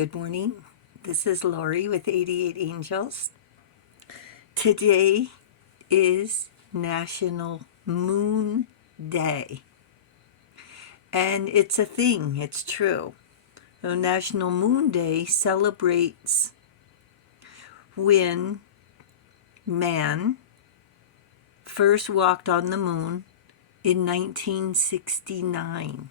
Good morning. This is Lori with 88 Angels. Today is National Moon Day. And it's a thing, it's true. So National Moon Day celebrates when man first walked on the moon in 1969.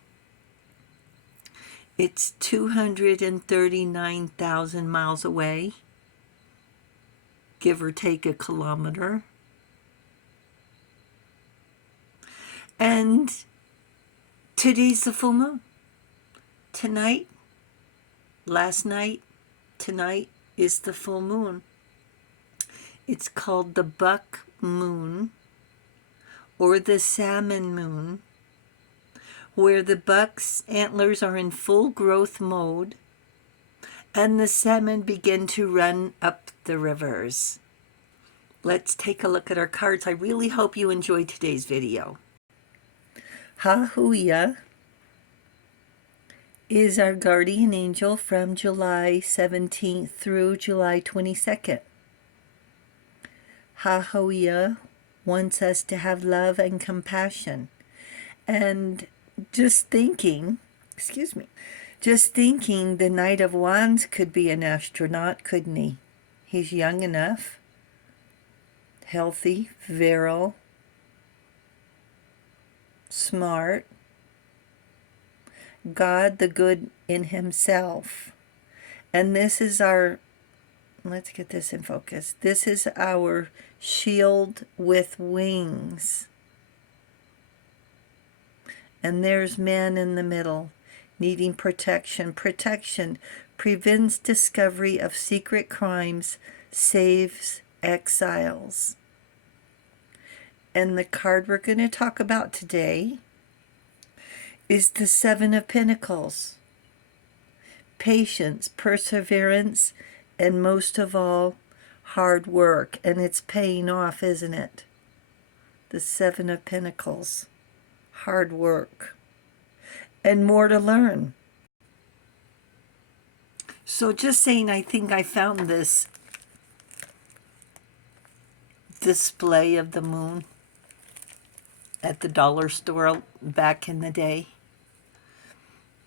It's 239,000 miles away, give or take a kilometer. And today's the full moon. Tonight, last night, tonight is the full moon. It's called the buck moon or the salmon moon, where the buck's antlers are in full growth mode and the salmon begin to run up the rivers. Let's take a look at our cards. I really hope you enjoyed today's video. Hahuia is our guardian angel from July 17th through July 22nd. Hahuia wants us to have love and compassion. And just thinking, the Knight of Wands could be an astronaut, couldn't he? He's young enough, healthy, virile, smart, God the good in himself. And this is our, let's get this in focus. This is our shield with wings. And there's man in the middle, needing protection. Protection prevents discovery of secret crimes, saves exiles. And the card we're going to talk about today is the Seven of Pentacles. Patience, perseverance, and most of all, hard work. And it's paying off, isn't it? The Seven of Pentacles. Hard work, and more to learn. So just saying, I think I found this display of the moon at the dollar store back in the day.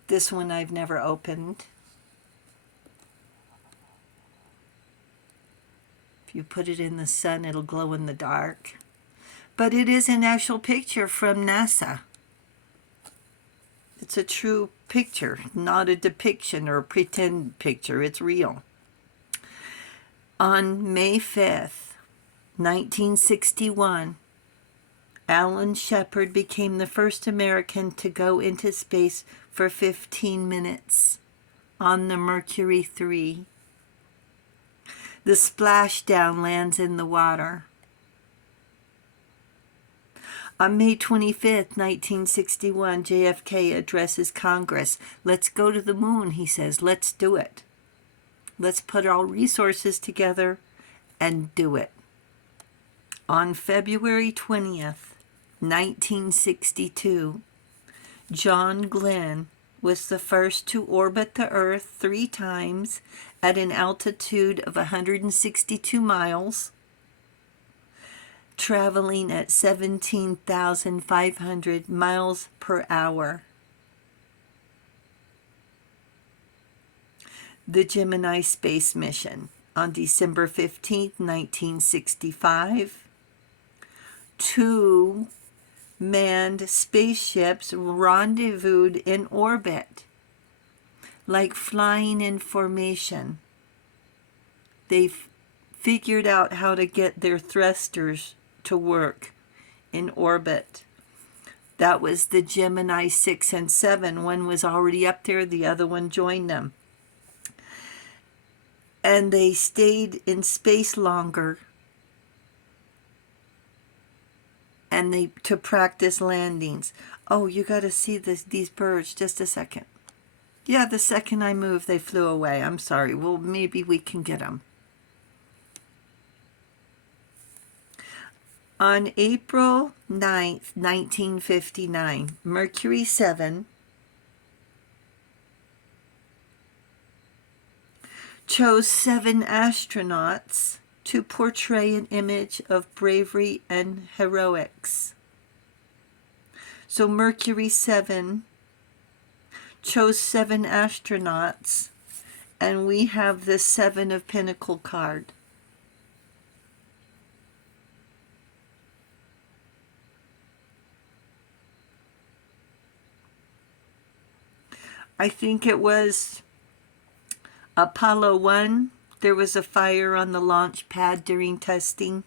This one I've never opened. If you put it in the sun, it'll glow in the dark. But it is an actual picture from NASA. It's a true picture, not a depiction or a pretend picture. It's real. On May 5th, 1961, Alan Shepard became the first American to go into space for 15 minutes on the Mercury 3. The splashdown lands in the water. On May 25th, 1961, JFK addresses Congress. Let's go to the moon, he says. Let's do it. Let's put our resources together and do it. On February 20th, 1962, John Glenn was the first to orbit the Earth 3 times at an altitude of 162 miles. Traveling at 17,500 miles per hour. The Gemini space mission on December 15th, 1965. 2 manned spaceships rendezvoused in orbit, like flying in formation. They figured out how to get their thrusters to work in orbit. That was the Gemini 6 and 7. One was already up there, the other one joined them. And they stayed in space longer and to practice landings. Oh, you got to see these birds. Just a second. Yeah, the second I moved, they flew away. I'm sorry. Well, maybe we can get them. On April 9th, 1959, Mercury 7 chose 7 astronauts to portray an image of bravery and heroics. So Mercury 7 chose 7 astronauts, and we have the 7 of Pentacles card. I think it was Apollo 1. There was a fire on the launch pad during testing.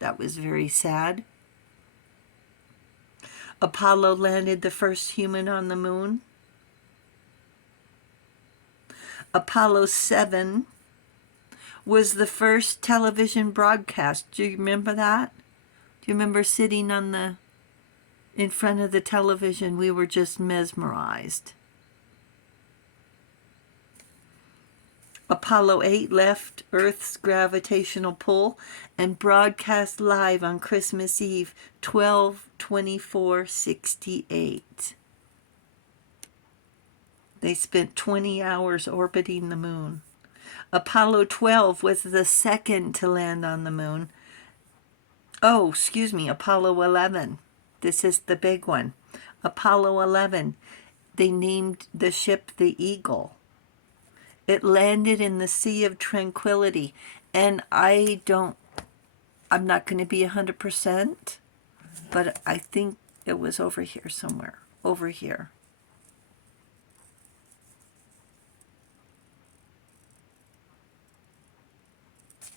That was very sad. Apollo landed the first human on the moon. Apollo 7 was the first television broadcast. Do you remember that? Do you remember sitting in front of the television? We were just mesmerized. Apollo 8 left Earth's gravitational pull and broadcast live on Christmas Eve, 12/24/68. They spent 20 hours orbiting the moon. Apollo 12 was the second to land on the moon. Oh, excuse me, Apollo 11. This is the big one. Apollo 11, they named the ship the Eagle. It landed in the Sea of Tranquility, and I'm not going to be 100%, but I think it was over here somewhere, over here.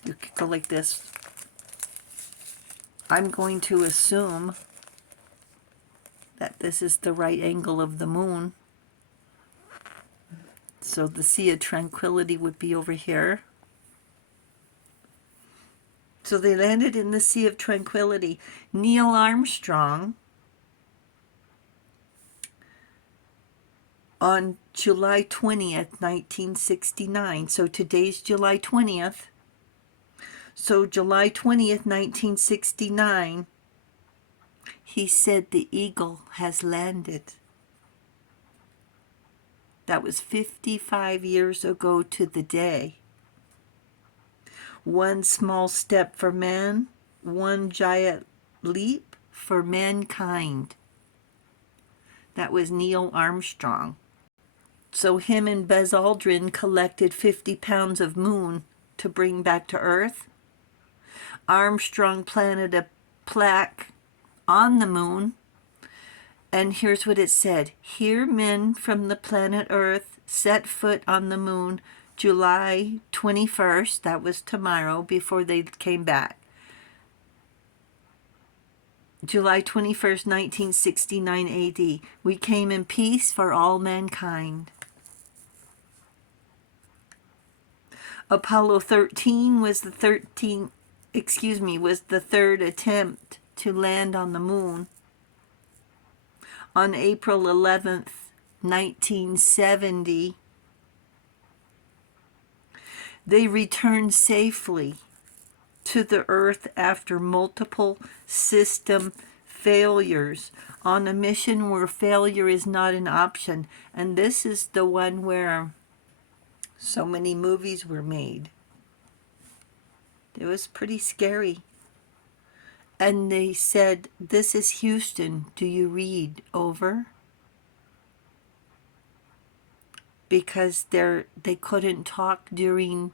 You could go like this. I'm going to assume that this is the right angle of the moon. So the Sea of Tranquility would be over here. So they landed in the Sea of Tranquility. Neil Armstrong, on July 20th, 1969. So today's July 20th. So July 20th, 1969, he said the Eagle has landed. That was 55 years ago to the day. One small step for man, one giant leap for mankind. That was Neil Armstrong. So him and Buzz Aldrin collected 50 pounds of moon to bring back to Earth. Armstrong planted a plaque on the moon, and here's what it said. Here men from the planet Earth set foot on the moon July 21st, that was tomorrow, before they came back. July 21st, 1969 AD. We came in peace for all mankind. Apollo 13 was the third attempt to land on the moon. On April 11th, 1970, they returned safely to the Earth after multiple system failures on a mission where failure is not an option. And this is the one where so many movies were made. It was pretty scary. And they said, "This is Houston. Do you read? Over?" Because they couldn't talk during,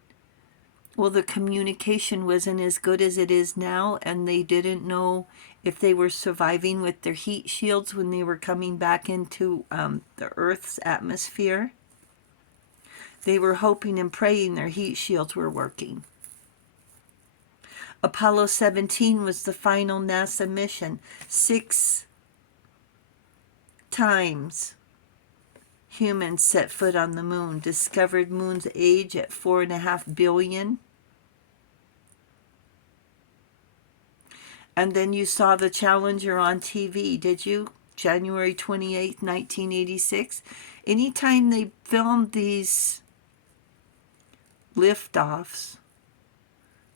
well, the communication wasn't as good as it is now, and they didn't know if they were surviving with their heat shields when they were coming back into the Earth's atmosphere. They were hoping and praying their heat shields were working. Apollo 17 was the final NASA mission. 6 times humans set foot on the moon, discovered moon's age at 4.5 billion. And then you saw the Challenger on TV, did you? January 28th, 1986. Anytime they filmed these liftoffs,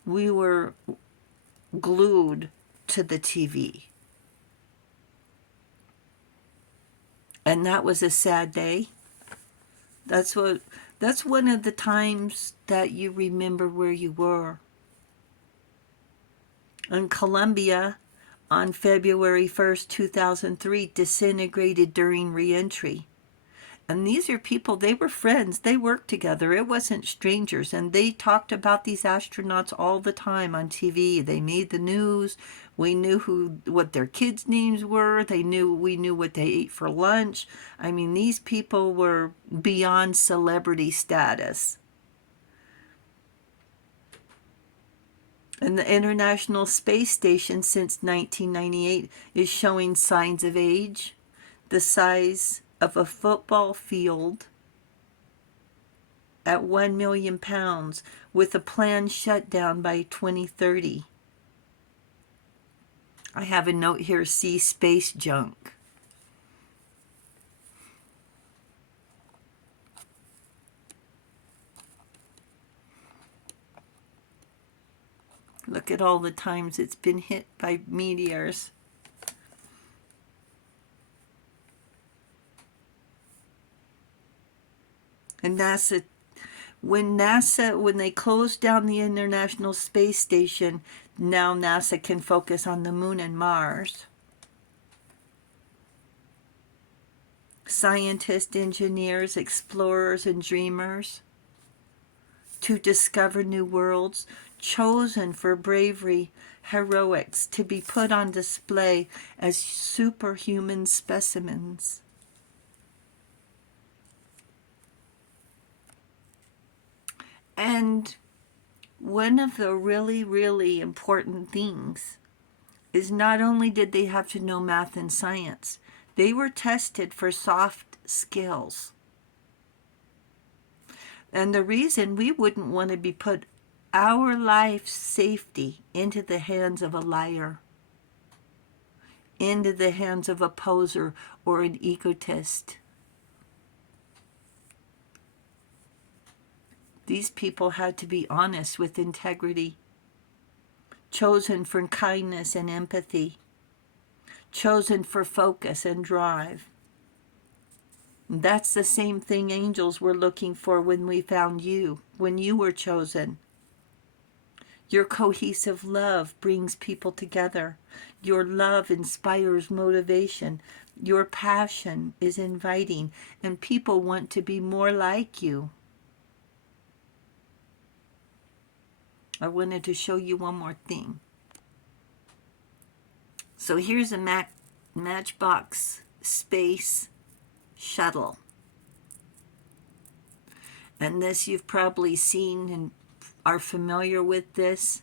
we were glued to the TV. And that was a sad day. That's what, that's one of the times that you remember where you were. In Colombia, on February 1st, 2003, disintegrated during reentry. And these are people, they were friends, they worked together, it wasn't strangers, and they talked about these astronauts all the time on TV. They made the news. We knew what their kids' names were. We knew what they ate for lunch. I mean, these people were beyond celebrity status. And the International Space Station since 1998 is showing signs of age, the size of a football field at 1 million pounds, with a planned shutdown by 2030. I have a note here, see space junk. Look at all the times it's been hit by meteors. And when they closed down the International Space Station, now NASA can focus on the moon and Mars. Scientists, engineers, explorers, and dreamers to discover new worlds, chosen for bravery, heroics, to be put on display as superhuman specimens. And one of the really, really important things is not only did they have to know math and science, they were tested for soft skills. And the reason we wouldn't want to be put our life's safety into the hands of a liar, into the hands of a poser or an egotist. These people had to be honest with integrity, chosen for kindness and empathy, chosen for focus and drive. That's the same thing angels were looking for when we found you, when you were chosen. Your cohesive love brings people together. Your love inspires motivation. Your passion is inviting, and people want to be more like you. I wanted to show you one more thing. So here's a Matchbox space shuttle. And this you've probably seen and are familiar with this.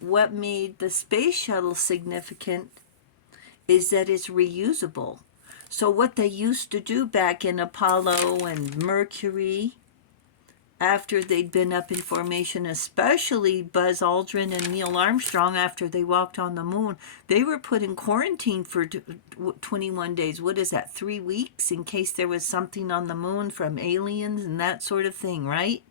What made the space shuttle significant is that it's reusable. So what they used to do back in Apollo and Mercury, after they'd been up in formation, especially Buzz Aldrin and Neil Armstrong after they walked on the moon, they were put in quarantine for 21 days. What is that, 3 weeks, in case there was something on the moon from aliens and that sort of thing, right?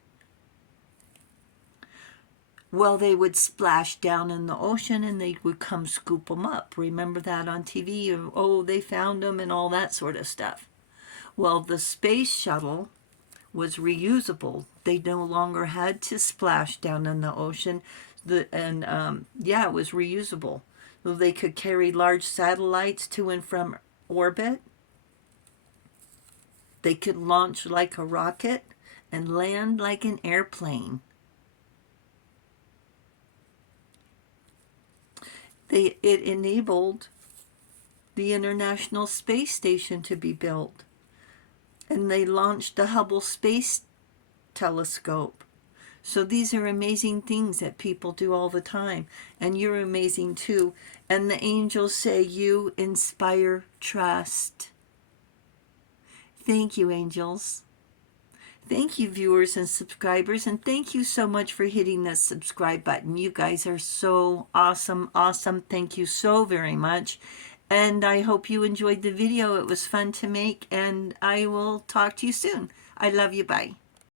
Well, they would splash down in the ocean and they would come scoop them up. Remember that on TV? Oh, they found them and all that sort of stuff. Well, the space shuttle was reusable. They no longer had to splash down in the ocean. It was reusable. So they could carry large satellites to and from orbit. They could launch like a rocket and land like an airplane. It enabled the International Space Station to be built. And they launched the Hubble Space Telescope. So these are amazing things that people do all the time. And you're amazing too. And the angels say you inspire trust. Thank you, angels. Thank you, viewers and subscribers. And thank you so much for hitting the subscribe button. You guys are so awesome, awesome. Thank you so very much. And I hope you enjoyed the video. It was fun to make. And I will talk to you soon. I love you. Bye.